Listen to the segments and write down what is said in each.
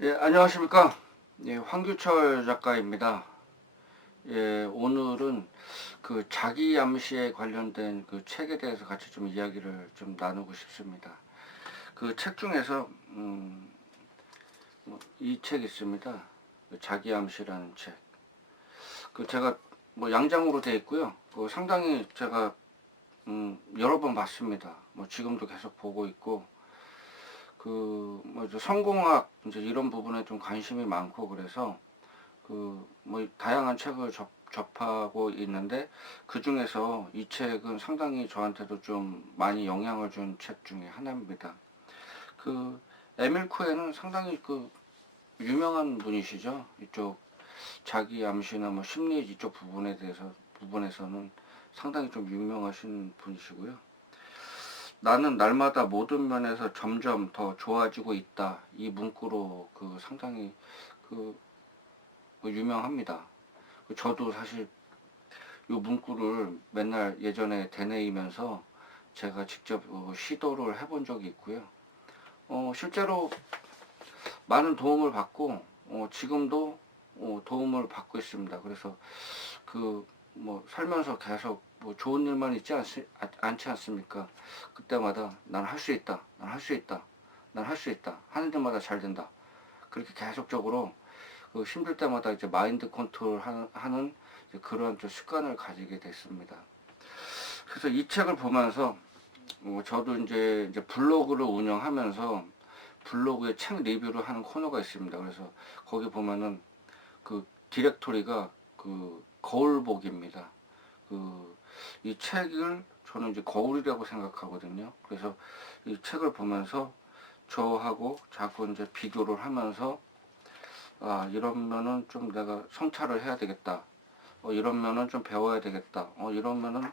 예, 안녕하십니까. 예, 황규철 작가입니다. 예, 오늘은 그 자기 암시에 관련된 그 책에 대해서 같이 좀 이야기를 좀 나누고 싶습니다. 그 책 중에서, 이 책 있습니다. 그 자기 암시라는 책. 그 제가 뭐 양장으로 되어 있고요. 그 상당히 제가, 여러 번 봤습니다. 뭐 지금도 계속 보고 있고, 그, 뭐 성공학, 이제 이런 부분에 좀 관심이 많고 그래서 그 뭐 다양한 책을 접하고 있는데 그 중에서 이 책은 상당히 저한테도 좀 많이 영향을 준 책 중에 하나입니다. 그 에밀 쿠에는 상당히 그 유명한 분이시죠. 이쪽 자기 암시나 뭐 심리 이쪽 부분에서는 상당히 좀 유명하신 분이시고요. 나는 날마다 모든 면에서 점점 더 좋아지고 있다. 이 문구로 그 상당히 그 유명합니다. 저도 사실 이 문구를 맨날 예전에 되뇌이면서 제가 직접 시도를 해본 적이 있고요. 실제로 많은 도움을 받고 지금도 도움을 받고 있습니다. 그래서 그 뭐 살면서 계속 뭐 좋은 일만 있지 않지 않습니까? 그때마다 난 할 수 있다, 난 할 수 있다, 난 할 수 있다 하는 데마다 잘 된다. 그렇게 계속적으로 그 힘들 때마다 이제 마인드 컨트롤 하는 그런 좀 습관을 가지게 됐습니다. 그래서 이 책을 보면서 저도 이제 블로그를 운영하면서 블로그에 책 리뷰를 하는 코너가 있습니다. 그래서 거기 보면은 그 디렉토리가 그 거울복입니다. 그 이 책을 저는 이제 거울이라고 생각하거든요. 그래서 이 책을 보면서 저하고 자꾸 이제 비교를 하면서 아 이러면은 좀 내가 성찰을 해야 되겠다. 이러면은 좀 배워야 되겠다. 이러면은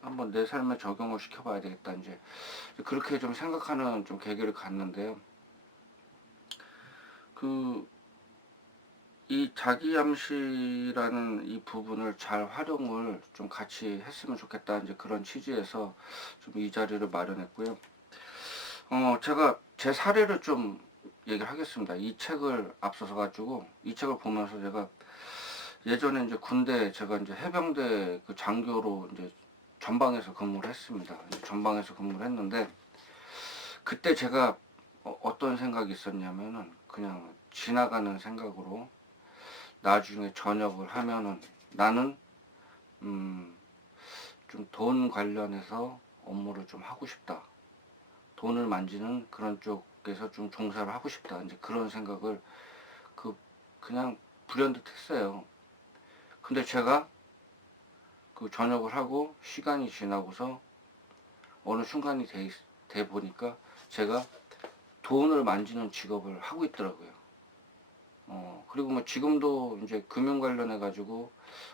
한번 내 삶에 적용을 시켜봐야 되겠다. 이제 그렇게 좀 생각하는 좀 계기를 갖는데요. 그 이 자기암시라는 이 부분을 잘 활용을 좀 같이 했으면 좋겠다. 이제 그런 취지에서 좀 이 자리를 마련했고요. 제가 제 사례를 좀 얘기를 하겠습니다. 이 책을 앞서서 가지고 이 책을 보면서 제가 예전에 이제 군대 제가 이제 해병대 그 장교로 이제 전방에서 근무를 했습니다. 전방에서 근무를 했는데 그때 제가 어떤 생각이 있었냐면은 그냥 지나가는 생각으로 나중에 전역을 하면은 나는 음, 좀 돈 관련해서 업무를 좀 하고 싶다. 돈을 만지는 그런 쪽에서 좀 종사를 하고 싶다. 이제 그런 생각을 그 그냥 불현듯 했어요. 근데 제가 그 전역을 하고 시간이 지나고서 어느 순간이 돼 보니까 제가 돈을 만지는 직업을 하고 있더라고요. 그리고 뭐 지금도 이제 금융 관련해 가지고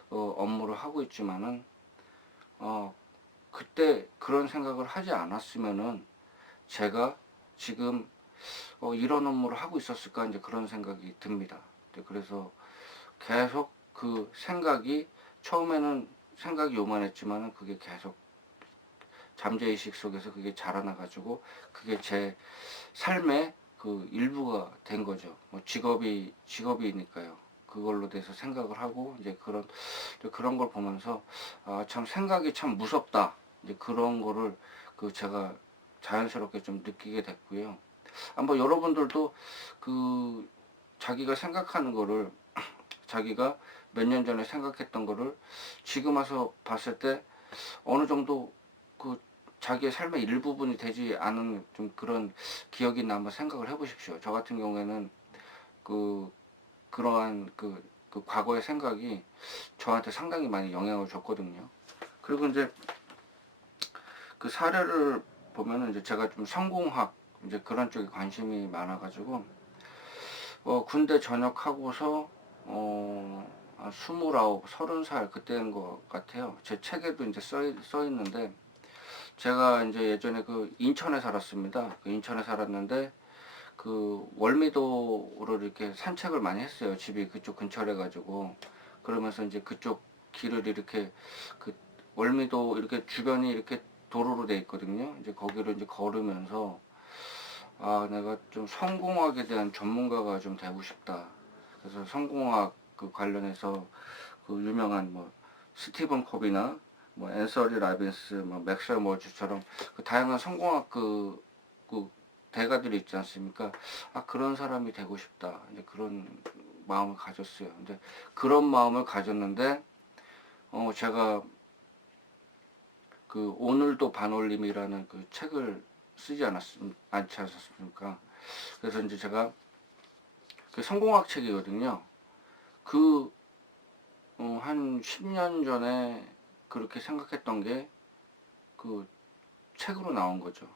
업무를 하고 있지만은 어, 그때 그런 생각을 하지 않았으면은 제가 지금 이런 업무를 하고 있었을까 이제 그런 생각이 듭니다. 그래서 계속 그 생각이 처음에는 생각이 요만했지만은 그게 계속 잠재의식 속에서 그게 자라나가지고 그게 제 삶의 그 일부가 된 거죠. 뭐 직업이니까요. 그걸로 돼서 생각을 하고 이제 그런 걸 보면서 아, 참 생각이 참 무섭다. 이제 그런 거를 그 제가 자연스럽게 좀 느끼게 됐고요. 한번 여러분들도 그 자기가 생각하는 거를 자기가 몇 년 전에 생각했던 거를 지금 와서 봤을 때 어느 정도 그 자기의 삶의 일부분이 되지 않은 좀 그런 기억이 있나 한번 생각을 해보십시오. 저 같은 경우에는 그 그러한 그 과거의 생각이 저한테 상당히 많이 영향을 줬거든요. 그리고 이제 그 사례를 보면은 이제 제가 좀 성공학 이제 그런 쪽에 관심이 많아가지고 군대 전역하고서 한 29, 30살 그때인 것 같아요. 제 책에도 이제 써 있는데 제가 이제 예전에 그 인천에 살았습니다. 그 인천에 살았는데 그 월미도를 이렇게 산책을 많이 했어요. 집이 그쪽 근처래 가지고 그러면서 이제 그쪽 길을 이렇게 그 월미도 이렇게 주변이 이렇게 도로로 돼 있거든요. 이제 거기를 이제 걸으면서 아, 내가 좀 성공학에 대한 전문가가 좀 되고 싶다. 그래서 성공학 그 관련해서 그 유명한 뭐 스티븐 코비나 뭐 앤서리 라빈스, 뭐 맥스웰 머즈처럼 그 다양한 성공학 그 대가들이 있지 않습니까? 아, 그런 사람이 되고 싶다. 이제 그런 마음을 가졌어요. 근데 그런 마음을 가졌는데 제가 그 오늘도 반올림이라는 그 책을 쓰지 않지 않았습니까? 그래서 이제 제가 그 성공학 책이거든요. 그, 한 10년 전에 그렇게 생각했던 게 그 책으로 나온 거죠.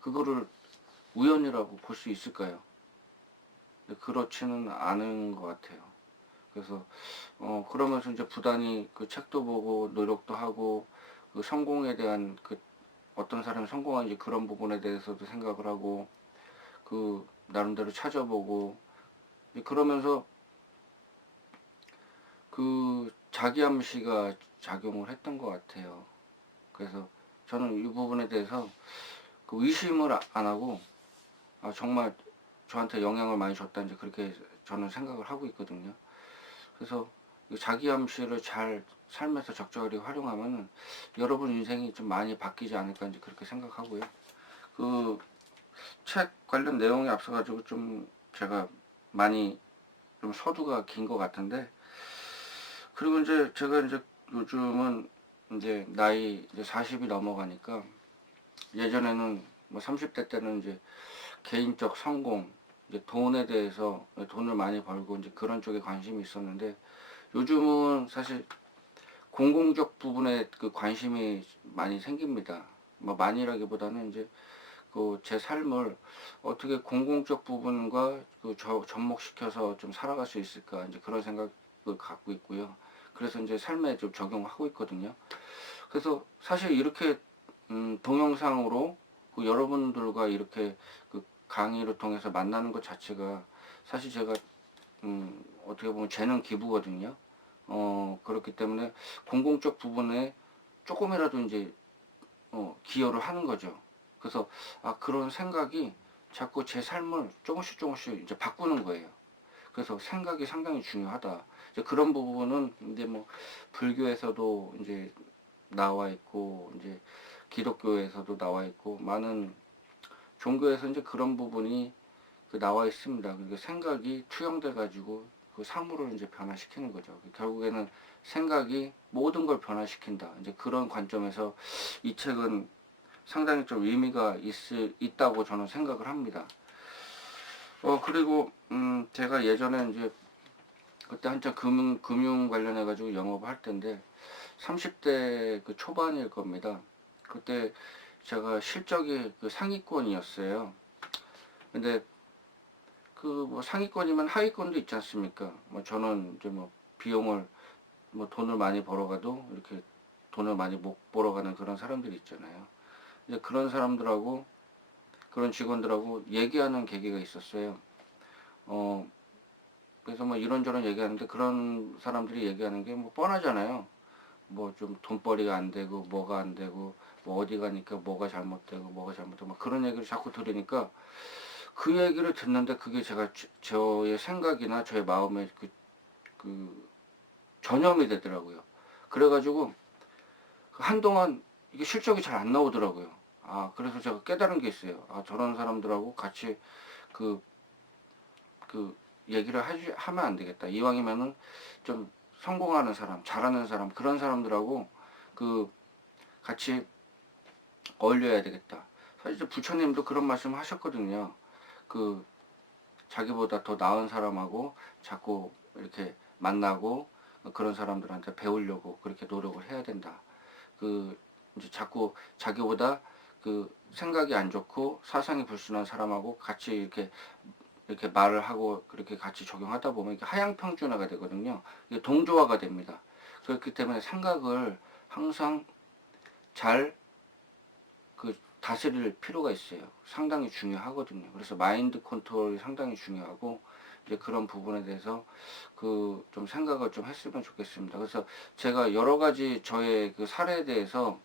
그거를 우연이라고 볼 수 있을까요? 그렇지는 않은 것 같아요. 그래서, 그러면서 이제 부단히 그 책도 보고 노력도 하고 그 성공에 대한 그 어떤 사람이 성공한지 그런 부분에 대해서도 생각을 하고 그 나름대로 찾아보고 그러면서 그 자기암시가 작용을 했던 것 같아요. 그래서 저는 이 부분에 대해서 그 의심을 안 하고 정말 저한테 영향을 많이 줬다 이제 그렇게 저는 생각을 하고 있거든요. 그래서 자기암시를 잘 삶에서 적절히 활용하면은 여러분 인생이 좀 많이 바뀌지 않을까 이제 그렇게 생각하고요. 그 책 관련 내용에 앞서가지고 좀 제가 많이 좀 서두가 긴 것 같은데 그리고 이제 제가 이제 요즘은 이제 나이 이제 40이 넘어가니까 예전에는 뭐 30대 때는 이제 개인적 성공, 이제 돈에 대해서 돈을 많이 벌고 이제 그런 쪽에 관심이 있었는데 요즘은 사실 공공적 부분에 그 관심이 많이 생깁니다. 뭐 많이라기보다는 이제 그 제 삶을 어떻게 공공적 부분과 그 접목시켜서 좀 살아갈 수 있을까 이제 그런 생각을 갖고 있고요. 그래서 이제 삶에 좀 적용하고 있거든요. 그래서 사실 이렇게 동영상으로 그 여러분들과 이렇게 그 강의를 통해서 만나는 것 자체가 사실 제가 어떻게 보면 재능 기부거든요. 그렇기 때문에 공공적 부분에 조금이라도 이제 기여를 하는 거죠. 그래서 그런 생각이 자꾸 제 삶을 조금씩 조금씩 이제 바꾸는 거예요. 그래서 생각이 상당히 중요하다. 이제 그런 부분은 이제 뭐 불교에서도 이제 나와 있고 이제 기독교에서도 나와 있고 많은 종교에서 이제 그런 부분이 그 나와 있습니다. 그러니까 생각이 투영돼 가지고 그 사물을 이제 변화시키는 거죠. 결국에는 생각이 모든 걸 변화시킨다. 이제 그런 관점에서 이 책은 상당히 좀 의미가 있다고 저는 생각을 합니다. 그리고 제가 예전에 이제 그때 한참 금융 관련해 가지고 영업을 할 때인데 30대 그 초반일 겁니다. 그때 제가 실적이 그 상위권이었어요. 근데 그 뭐 상위권이면 하위권도 있지 않습니까? 뭐 저는 이제 뭐 비용을 뭐 돈을 많이 벌어가도 이렇게 돈을 많이 못 벌어가는 그런 사람들이 있잖아요. 이제 그런 사람들하고 그런 직원들하고 얘기하는 계기가 있었어요. 어 그래서 뭐 이런저런 얘기하는데 그런 사람들이 얘기하는 게 뭐 뻔하잖아요. 뭐 좀 돈벌이가 안 되고 뭐가 안 되고 뭐 어디 가니까 뭐가 잘못되고 뭐가 잘못되고 막 그런 얘기를 자꾸 들으니까 그 얘기를 듣는데 그게 제가 저의 생각이나 저의 마음에 그 전염이 되더라고요. 그래가지고 한동안 이게 실적이 잘 안 나오더라고요. 그래서 제가 깨달은 게 있어요. 저런 사람들하고 같이 그, 그 얘기를 하면 안 되겠다. 이왕이면은 좀 성공하는 사람, 잘하는 사람, 그런 사람들하고 그 같이 어울려야 되겠다. 사실 부처님도 그런 말씀 하셨거든요. 그 자기보다 더 나은 사람하고 자꾸 이렇게 만나고 그런 사람들한테 배우려고 그렇게 노력을 해야 된다. 그 이제 자꾸 자기보다 그 생각이 안 좋고 사상이 불순한 사람하고 같이 이렇게 말을 하고 그렇게 같이 적용하다 보면 이게 하향평준화가 되거든요. 이게 동조화가 됩니다. 그렇기 때문에 생각을 항상 잘 그 다스릴 필요가 있어요. 상당히 중요하거든요. 그래서 마인드 컨트롤이 상당히 중요하고 이제 그런 부분에 대해서 그 좀 생각을 좀 했으면 좋겠습니다. 그래서 제가 여러 가지 저의 그 사례에 대해서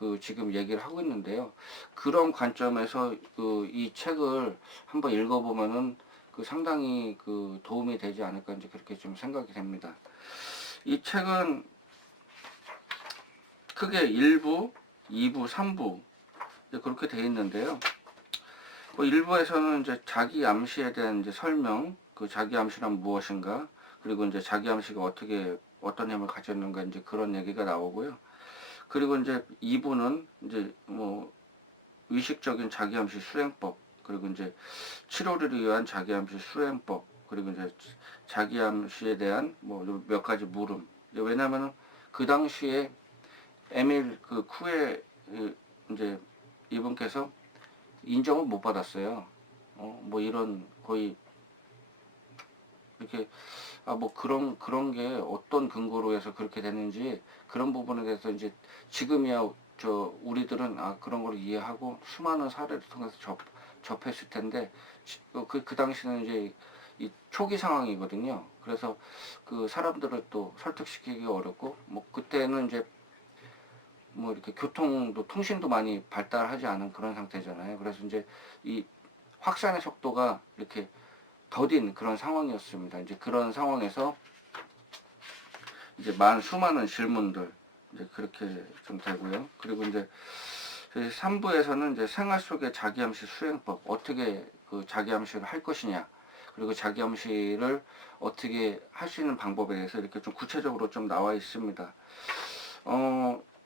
그 지금 얘기를 하고 있는데요. 그런 관점에서 그 이 책을 한번 읽어보면은 그 상당히 그 도움이 되지 않을까 이제 그렇게 좀 생각이 됩니다. 이 책은 크게 1부, 2부, 3부 그렇게 되어 있는데요. 뭐 1부에서는 이제 자기 암시에 대한 이제 설명, 그 자기 암시란 무엇인가, 그리고 이제 자기 암시가 어떻게 어떤 힘을 가졌는가 이제 그런 얘기가 나오고요. 그리고 이제 2부는 이제 뭐 의식적인 자기 암시 수행법, 그리고 이제 치료를 위한 자기 암시 수행법, 그리고 이제 자기 암시에 대한 뭐 몇 가지 물음. 왜냐면은 그 당시에 에밀 그 쿠에 이제 이분께서 인정을 못 받았어요. 뭐 이런 거의 이렇게 뭐 그런 게 어떤 근거로 해서 그렇게 됐는지 그런 부분에 대해서 이제 지금이야 저 우리들은 그런 걸 이해하고 수많은 사례를 통해서 접했을 텐데 그 당시는 이제 이 초기 상황이거든요. 그래서 그 사람들을 또 설득시키기 어렵고 뭐 그때는 이제 뭐 이렇게 교통도 통신도 많이 발달하지 않은 그런 상태잖아요. 그래서 이제 이 확산의 속도가 이렇게 더딘 그런 상황이었습니다. 이제 그런 상황에서 이제 수많은 질문들 이제 그렇게 좀 되고요. 그리고 이제 3부에서는 이제 생활 속의 자기암시 수행법, 어떻게 그 자기암시를 할 것이냐, 그리고 자기암시를 어떻게 할 수 있는 방법에 대해서 이렇게 좀 구체적으로 좀 나와 있습니다.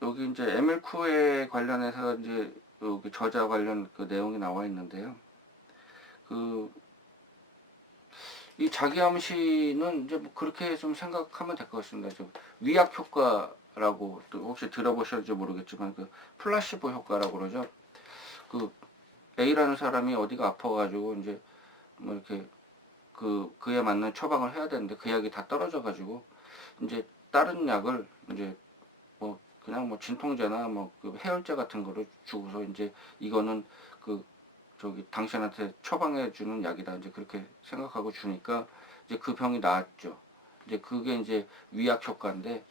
여기 이제 에밀 쿠에 관련해서 이제 여기 저자 관련 그 내용이 나와 있는데요. 이 자기암시는 이제 뭐 그렇게 좀 생각하면 될 것 같습니다. 좀 위약 효과라고 또 혹시 들어보셨는지 모르겠지만 그 플라시보 효과라고 그러죠. 그 A라는 사람이 어디가 아파가지고 이제 뭐 이렇게 그에 맞는 처방을 해야 되는데 그 약이 다 떨어져가지고 이제 다른 약을 이제 뭐 그냥 뭐 진통제나 뭐 그 해열제 같은 거를 주고서 이제 이거는 그 저기 당신한테 처방해 주는 약이다 이제 그렇게 생각하고 주니까 이제 그 병이 나았죠. 이제 그게 이제 위약 효과인데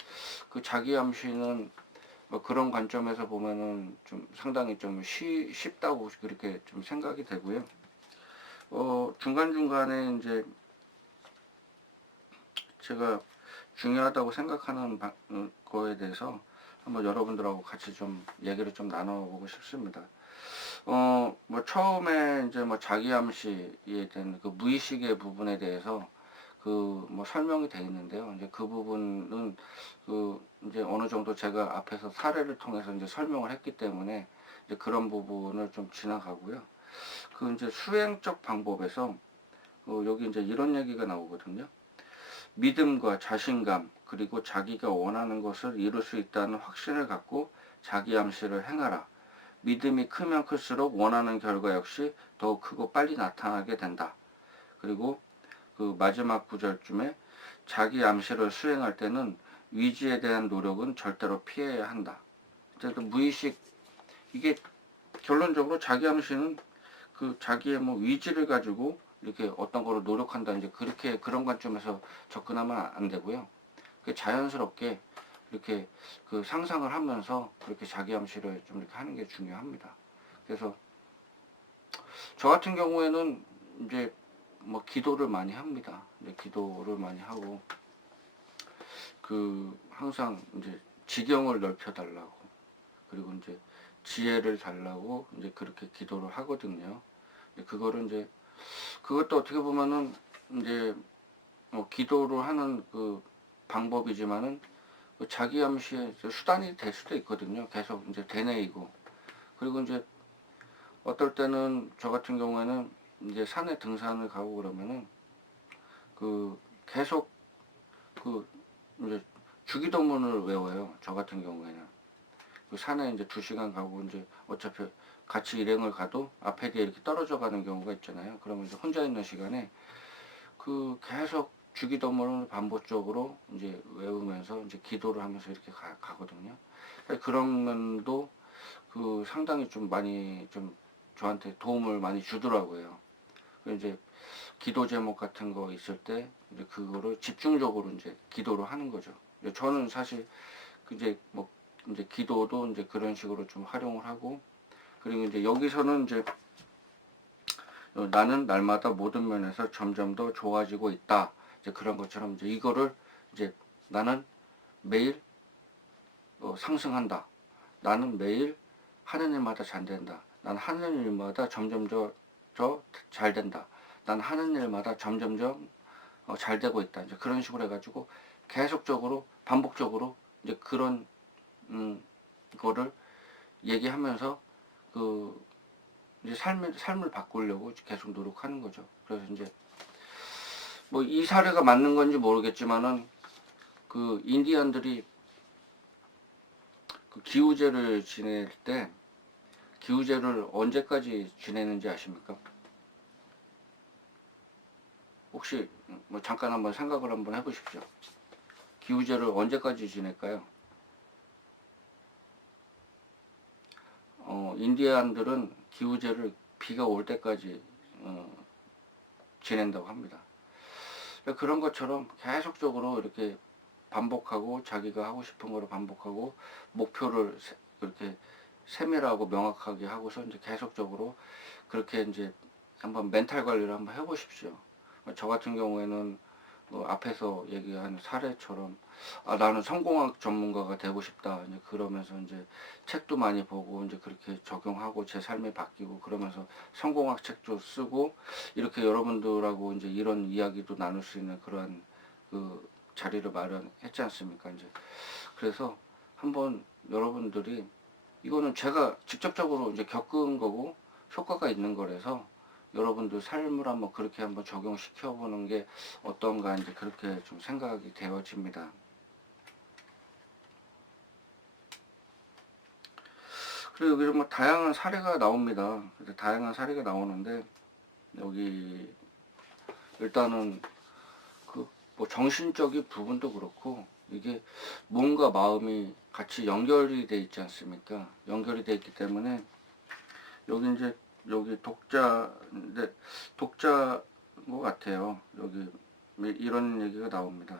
그 자기 암시는 뭐 그런 관점에서 보면은 좀 상당히 좀 쉽다고 그렇게 좀 생각이 되고요. 중간중간에 이제 제가 중요하다고 생각하는 거에 대해서 한번 여러분들하고 같이 좀 얘기를 좀 나눠보고 싶습니다. 뭐 처음에 이제 뭐 자기암시에 대한 그 무의식의 부분에 대해서 그 뭐 설명이 되어 있는데요. 이제 그 부분은 그 이제 어느 정도 제가 앞에서 사례를 통해서 이제 설명을 했기 때문에 이제 그런 부분을 좀 지나가고요. 그 이제 수행적 방법에서 여기 이제 이런 얘기가 나오거든요. 믿음과 자신감 그리고 자기가 원하는 것을 이룰 수 있다는 확신을 갖고 자기 암시를 행하라. 믿음이 크면 클수록 원하는 결과 역시 더욱 크고 빨리 나타나게 된다. 그리고 그 마지막 구절쯤에 자기 암시를 수행할 때는 위지에 대한 노력은 절대로 피해야 한다. 어쨌든 무의식 이게 결론적으로 자기 암시는 그 자기의 뭐 위지를 가지고 이렇게 어떤 거를 노력한다 이제 그렇게 그런 관점에서 접근하면 안 되고요. 자연스럽게 이렇게 그 상상을 하면서 그렇게 자기 암시를 좀 이렇게 하는 게 중요합니다. 그래서 저 같은 경우에는 이제 뭐 기도를 많이 합니다. 이제 기도를 많이 하고 그 항상 이제 지경을 넓혀 달라고 그리고 이제 지혜를 달라고 이제 그렇게 기도를 하거든요. 그거를 이제 그것도 어떻게 보면은 이제 기도를 하는 그 방법이지만은 그 자기 암시의 수단이 될 수도 있거든요. 계속 이제 되뇌이고 그리고 이제 어떨 때는 저 같은 경우에는 이제 산에 등산을 가고 그러면은 그 계속 그 이제 주기도문을 외워요. 저 같은 경우에는 그 산에 이제 2시간 가고 이제 어차피 같이 일행을 가도 앞에 뒤에 이렇게 떨어져 가는 경우가 있잖아요. 그러면 이제 혼자 있는 시간에 그 계속 주기도문을 반복적으로 이제 외우면서 이제 기도를 하면서 이렇게 가거든요. 그런 면도 그 상당히 좀 많이 좀 저한테 도움을 많이 주더라고요. 이제 기도 제목 같은 거 있을 때 이제 그거를 집중적으로 이제 기도를 하는 거죠. 저는 사실 이제 뭐 이제 기도도 이제 그런 식으로 좀 활용을 하고, 그리고 이제 여기서는 이제 나는 날마다 모든 면에서 점점 더 좋아지고 있다. 이제 그런 것처럼 이제 이거를 이제 나는 매일 상승한다. 나는 매일 하는 일마다 잘 된다. 난 하는 일마다 점점 더 잘 된다. 난 하는 일마다 점점점 잘 되고 있다. 이제 그런 식으로 해가지고 계속적으로 반복적으로 이제 그런 거를 얘기하면서 그 이제 삶을 바꾸려고 계속 노력하는 거죠. 그래서 이제 뭐 이 사례가 맞는 건지 모르겠지만은 그 인디언들이 그 기우제를 지낼 때 기우제를 언제까지 지내는지 아십니까? 혹시 뭐 잠깐 한번 생각을 한번 해보십시오. 기우제를 언제까지 지낼까요? 인디안들은 기우제를 비가 올 때까지 지낸다고 합니다. 그런 것처럼 계속적으로 이렇게 반복하고 자기가 하고 싶은 거를 반복하고 목표를 이렇게 세밀하고 명확하게 하고서 이제 계속적으로 그렇게 이제 한번 멘탈 관리를 한번 해보십시오. 저 같은 경우에는 앞에서 얘기한 사례처럼 나는 성공학 전문가가 되고 싶다. 이제 그러면서 이제 책도 많이 보고 이제 그렇게 적용하고 제 삶이 바뀌고 그러면서 성공학 책도 쓰고 이렇게 여러분들하고 이제 이런 이야기도 나눌 수 있는 그러한 그 자리를 마련했지 않습니까? 이제 그래서 한번 여러분들이 이거는 제가 직접적으로 이제 겪은 거고 효과가 있는 거라서 여러분들 삶을 한번 그렇게 한번 적용시켜 보는 게 어떤가 이제 그렇게 좀 생각이 되어집니다. 그리고 여기 뭐 다양한 사례가 나옵니다. 다양한 사례가 나오는데 여기 일단은 그 뭐 정신적인 부분도 그렇고 이게 몸과 마음이 같이 연결이 돼 있지 않습니까? 연결이 돼 있기 때문에 여기 이제 여기 독자인데 독자인 것 같아요. 여기 이런 얘기가 나옵니다.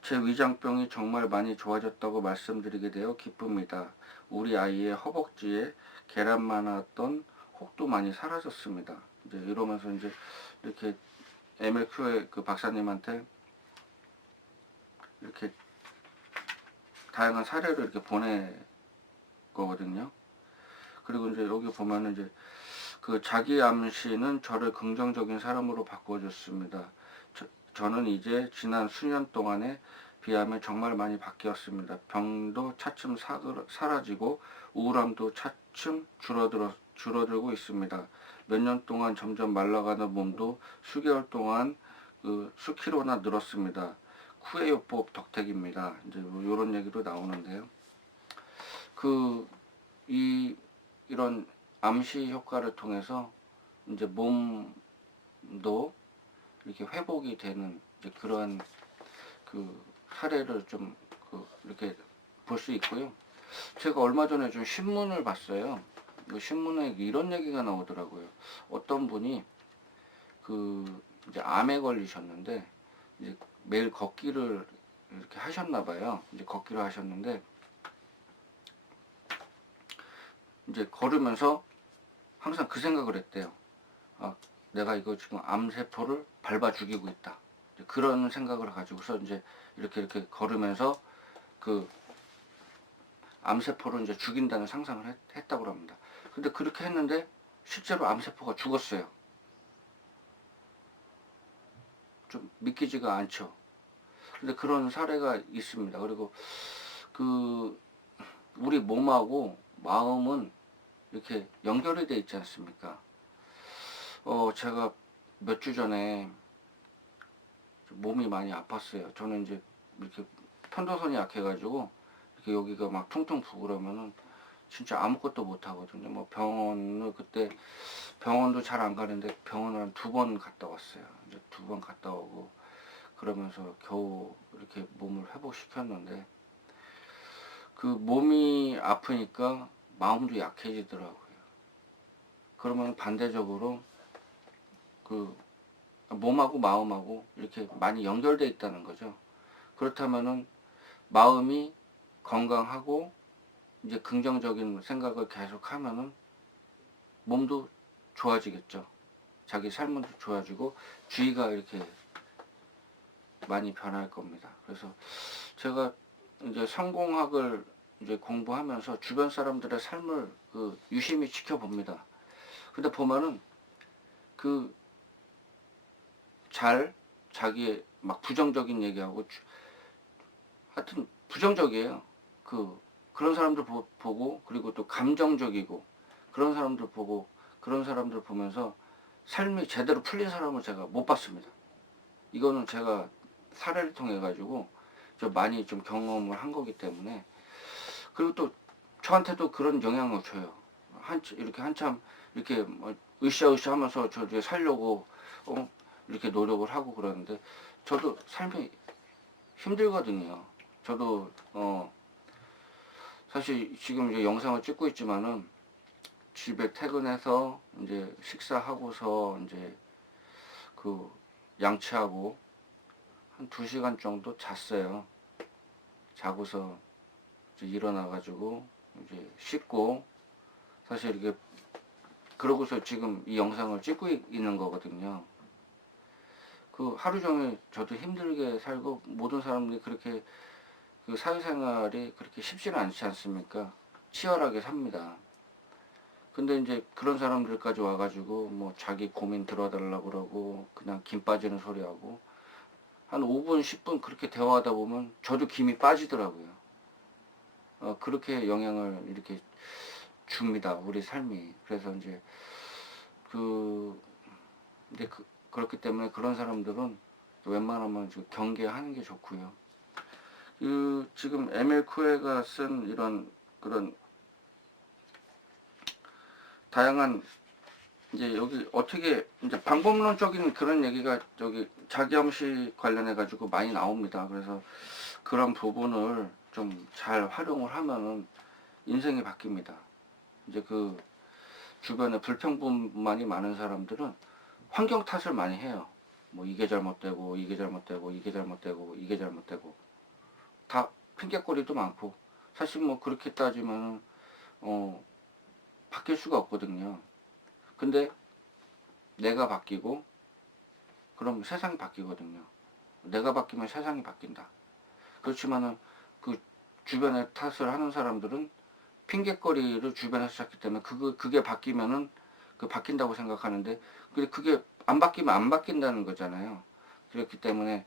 제 위장병이 정말 많이 좋아졌다고 말씀드리게 되어 기쁩니다. 우리 아이의 허벅지에 계란 많았던 혹도 많이 사라졌습니다. 이제 이러면서 이제 이렇게 MLQ의 그 박사님한테 이렇게 다양한 사례를 이렇게 보내거든요. 그리고 이제 여기 보면은 이제 그 자기 암시는 저를 긍정적인 사람으로 바꿔줬습니다. 저는 이제 지난 수년 동안에 비하면 정말 많이 바뀌었습니다. 병도 차츰 사라지고 우울함도 차츰 줄어들고 있습니다. 몇 년 동안 점점 말라가는 몸도 수개월 동안 그 수키로나 늘었습니다. 쿠에요법 덕택입니다. 이제 뭐 이런 얘기도 나오는데요. 그 이런 암시 효과를 통해서 이제 몸도 이렇게 회복이 되는 이제 그러한 그 사례를 좀 이렇게 볼 수 있고요. 제가 얼마 전에 좀 신문을 봤어요. 그 신문에 이런 얘기가 나오더라고요. 어떤 분이 그 이제 암에 걸리셨는데 이제 매일 걷기를 이렇게 하셨나 봐요. 이제 걷기를 하셨는데 이제 걸으면서 항상 그 생각을 했대요. 내가 이거 지금 암세포를 밟아 죽이고 있다. 그런 생각을 가지고서 이제 이렇게 걸으면서 그 암세포를 이제 죽인다는 상상을 했다고 합니다. 근데 그렇게 했는데 실제로 암세포가 죽었어요. 좀 믿기지가 않죠. 근데 그런 사례가 있습니다. 그리고 그 우리 몸하고 마음은 이렇게 연결이 돼 있지 않습니까? 제가 몇 주 전에 몸이 많이 아팠어요. 저는 이제 이렇게 편도선이 약해가지고 이렇게 여기가 막 퉁퉁 부으려면은 진짜 아무것도 못 하거든요. 뭐 병원을 그때 병원도 잘 안 가는데 병원을 한 2번 갔다 왔어요. 이제 2번 갔다 오고 그러면서 겨우 이렇게 몸을 회복시켰는데 그 몸이 아프니까 마음도 약해지더라고요. 그러면 반대적으로 그 몸하고 마음하고 이렇게 많이 연결돼 있다는 거죠. 그렇다면은 마음이 건강하고 이제 긍정적인 생각을 계속 하면은 몸도 좋아지겠죠. 자기 삶은 좋아지고 주의가 이렇게 많이 변할 겁니다. 그래서 제가 이제 성공학을 이제 공부하면서 주변 사람들의 삶을 유심히 지켜봅니다. 근데 보면은 그 자기의 막 부정적인 얘기하고 하여튼 부정적이에요. 그런 사람들 보고 그리고 또 감정적이고 그런 사람들 보고 그런 사람들 보면서 삶이 제대로 풀린 사람을 제가 못 봤습니다. 이거는 제가 사례를 통해 가지고 좀 많이 좀 경험을 한 거기 때문에. 그리고 또 저한테도 그런 영향을 줘요. 이렇게 한참 이렇게 뭐 으쌰으쌰 하면서 저 이제 살려고 이렇게 노력을 하고 그러는데 저도 삶이 힘들거든요. 저도 사실 지금 이제 영상을 찍고 있지만은 집에 퇴근해서 이제 식사하고서 이제 양치하고 한 2시간 정도 잤어요. 자고서 이제 일어나가지고 이제 씻고, 사실 이게 그러고서 지금 이 영상을 찍고 있는 거거든요. 하루 종일 저도 힘들게 살고 모든 사람들이 그렇게 사회생활이 그렇게 쉽지는 않지 않습니까? 치열하게 삽니다. 근데 이제 그런 사람들까지 와가지고 뭐 자기 고민 들어달라고 그러고 그냥 김 빠지는 소리하고 한 5분 10분 그렇게 대화하다 보면 저도 김이 빠지더라고요. 그렇게 영향을 이렇게 줍니다, 우리 삶이. 그래서 이제 근데 그렇기 때문에 그런 사람들은 웬만하면 경계하는 게 좋고요. 지금 에밀 쿠에가 쓴 이런 그런 다양한 이제 여기 어떻게 이제 방법론적인 그런 얘기가 저기 자기암시 관련해 가지고 많이 나옵니다. 그래서 그런 부분을 좀 잘 활용을 하면은 인생이 바뀝니다. 이제 주변에 불평분만이 많은 사람들은 환경 탓을 많이 해요. 뭐 이게 잘못되고 이게 잘못되고 이게 잘못되고 이게 잘못되고 다 핑계거리도 많고, 사실 뭐 그렇게 따지면 바뀔 수가 없거든요. 근데 내가 바뀌고 그럼 세상이 바뀌거든요. 내가 바뀌면 세상이 바뀐다. 그렇지만은 주변에 탓을 하는 사람들은 핑계거리를 주변에서 찾기 때문에 그게 바뀌면은 바뀐다고 생각하는데, 근데 그게 안 바뀌면 안 바뀐다는 거잖아요. 그렇기 때문에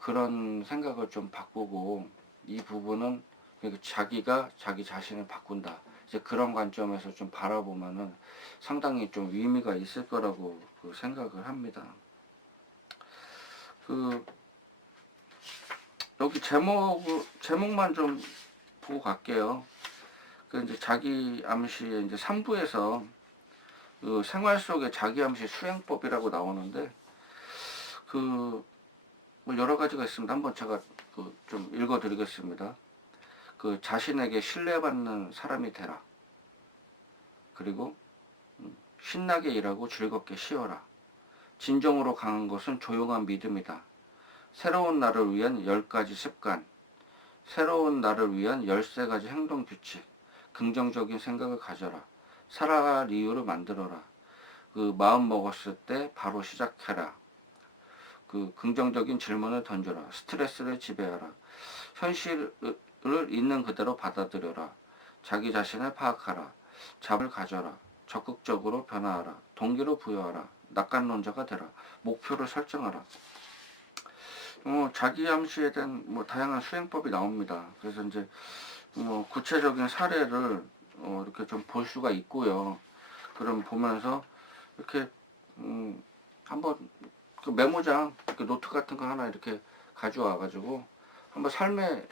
그런 생각을 좀 바꾸고, 이 부분은 자기가 자기 자신을 바꾼다, 이제 그런 관점에서 좀 바라보면은 상당히 좀 의미가 있을 거라고 생각을 합니다. 여기 제목만 좀 보고 갈게요. 이제 자기 암시의 이제 3부에서 생활 속의 자기 암시 수행법이라고 나오는데, 뭐 여러 가지가 있습니다. 한번 제가 좀 읽어 드리겠습니다. 자신에게 신뢰받는 사람이 되라. 그리고 신나게 일하고 즐겁게 쉬어라. 진정으로 강한 것은 조용한 믿음이다. 새로운 나를 위한 10가지 습관, 새로운 나를 위한 13가지 행동 규칙, 긍정적인 생각을 가져라. 살아갈 이유를 만들어라. 마음 먹었을 때 바로 시작해라. 긍정적인 질문을 던져라. 스트레스를 지배하라. 현실을 있는 그대로 받아들여라. 자기 자신을 파악하라. 잠을 가져라. 적극적으로 변화하라. 동기를 부여하라. 낙관론자가 되라. 목표를 설정하라. 자기 암시에 대한 뭐 다양한 수행법이 나옵니다. 그래서 이제 뭐 구체적인 사례를 이렇게 좀 볼 수가 있고요. 그럼 보면서 이렇게 한번 메모장, 이렇게 노트 같은 거 하나 이렇게 가져와 가지고 한번 삶에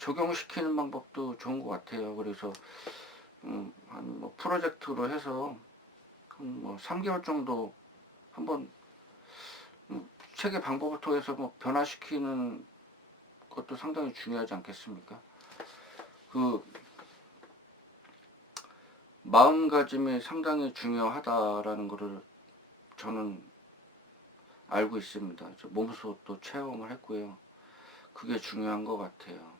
적용시키는 방법도 좋은 것 같아요. 그래서 한 뭐 프로젝트로 해서 뭐 3개월 정도 한번 책의 방법을 통해서 뭐 변화시키는 것도 상당히 중요하지 않겠습니까? 마음가짐이 상당히 중요하다라는 것을 저는 알고 있습니다. 몸소 또 체험을 했고요. 그게 중요한 것 같아요.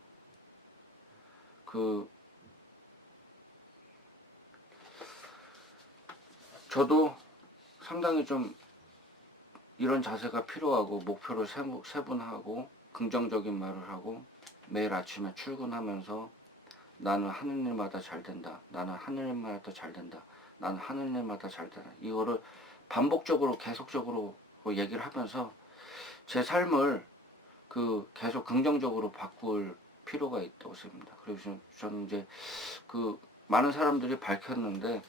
저도 상당히 좀 이런 자세가 필요하고 목표를 세분하고 긍정적인 말을 하고 매일 아침에 출근하면서 나는 하는 일마다 잘 된다. 나는 하는 일마다 잘 된다. 나는 하는 일마다 잘 된다. 이거를 반복적으로 계속적으로 얘기를 하면서 제 삶을 계속 긍정적으로 바꿀 필요가 있다고 생각합니다. 그리고 저는 이제 많은 사람들이 밝혔는데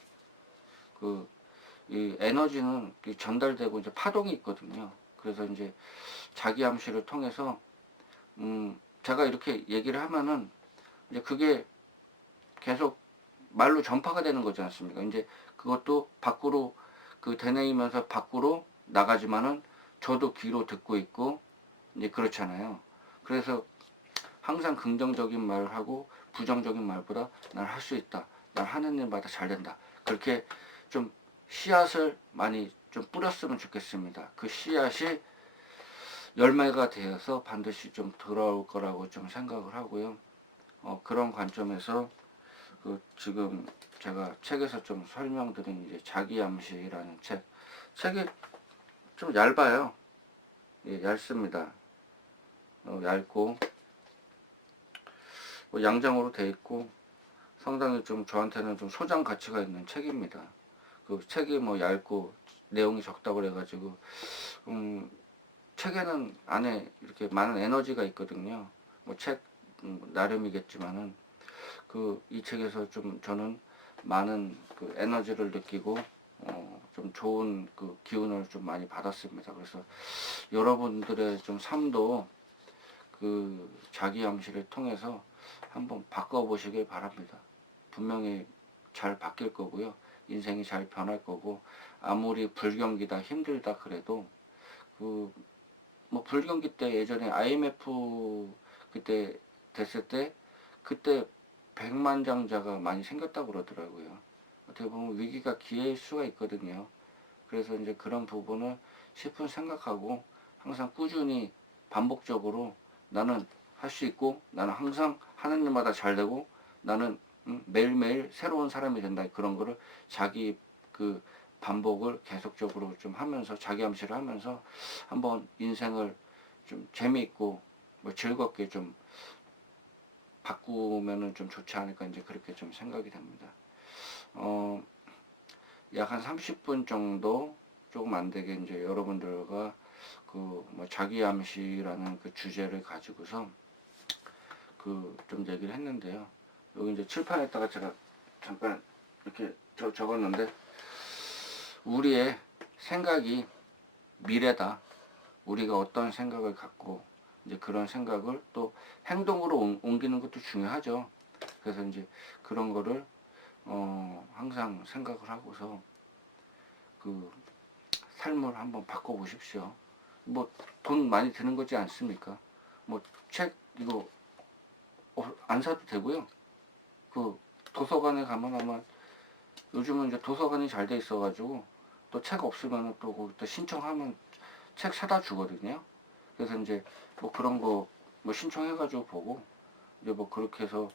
이 에너지는 전달되고 이제 파동이 있거든요. 그래서 이제 자기 암시를 통해서 제가 이렇게 얘기를 하면은 이제 그게 계속 말로 전파가 되는 거지 않습니까? 이제 그것도 밖으로 되뇌이면서 밖으로 나가지만은 저도 귀로 듣고 있고 이제 그렇잖아요. 그래서 항상 긍정적인 말을 하고 부정적인 말보다 난 할 수 있다. 난 하는 일마다 잘 된다. 그렇게 좀 씨앗을 많이 좀 뿌렸으면 좋겠습니다. 그 씨앗이 열매가 되어서 반드시 좀 돌아올 거라고 좀 생각을 하고요. 그런 관점에서 지금 제가 책에서 좀 설명드린 이제 자기암시라는 책이 좀 얇아요. 예, 얇습니다. 얇고 양장으로 돼 있고 상당히 좀 저한테는 좀 소장 가치가 있는 책입니다. 그 책이 얇고 내용이 적다고 그래가지고 책에는 안에 이렇게 많은 에너지가 있거든요. 책 나름이겠지만은 이 책에서 좀 저는 많은 에너지를 느끼고 좀 좋은 기운을 좀 많이 받았습니다. 그래서 여러분들의 좀 삶도 자기 암시를 통해서 한번 바꿔보시길 바랍니다. 분명히 잘 바뀔 거고요. 인생이 잘 변할 거고 아무리 불경기다 힘들다 그래도 불경기 때 예전에 IMF 그때 됐을 때 그때 백만장자가 많이 생겼다고 그러더라고요. 어떻게 보면 위기가 기회일 수가 있거든요. 그래서 이제 그런 부분을 10분 생각하고 항상 꾸준히 반복적으로 나는 할 수 있고 나는 항상 하는 일마다 잘 되고 나는 매일매일 새로운 사람이 된다. 그런 거를 자기 반복을 계속적으로 좀 하면서 자기 암시를 하면서 한번 인생을 좀 재미있고 즐겁게 좀 바꾸면은 좀 좋지 않을까 이제 그렇게 좀 생각이 됩니다. 약 한 30분 정도 조금 안 되게 이제 여러분들과 자기 암시라는 주제를 가지고서 좀 얘기를 했는데요. 여기 이제 칠판에다가 제가 잠깐 이렇게 적었는데 우리의 생각이 미래다. 우리가 어떤 생각을 갖고 이제 그런 생각을 또 행동으로 옮기는 것도 중요하죠. 그래서 이제 그런 거를 항상 생각을 하고서 삶을 한번 바꿔보십시오. 돈 많이 드는 거지 않습니까? 책 이거 안 사도 되고요. 도서관에 가면 아마 요즘은 이제 도서관이 잘 돼 있어가지고 또 책 없으면 또 거기 또 신청하면 책 사다 주거든요. 그래서 이제 그런 거 신청해가지고 보고 이제 그렇게 해서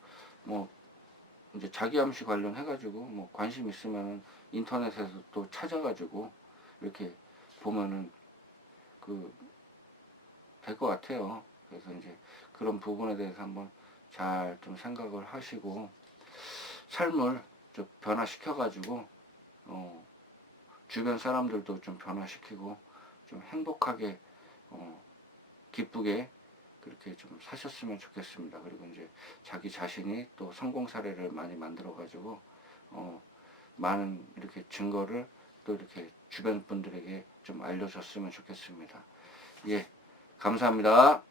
이제 자기 암시 관련해가지고 관심 있으면 인터넷에서 또 찾아가지고 이렇게 보면은 될 것 같아요. 그래서 이제 그런 부분에 대해서 한번 잘 좀 생각을 하시고 삶을 좀 변화시켜가지고 주변 사람들도 좀 변화시키고 좀 행복하게 기쁘게 그렇게 좀 사셨으면 좋겠습니다. 그리고 이제 자기 자신이 또 성공 사례를 많이 만들어 가지고 많은 이렇게 증거를 또 이렇게 주변 분들에게 좀 알려줬으면 좋겠습니다. 예, 감사합니다.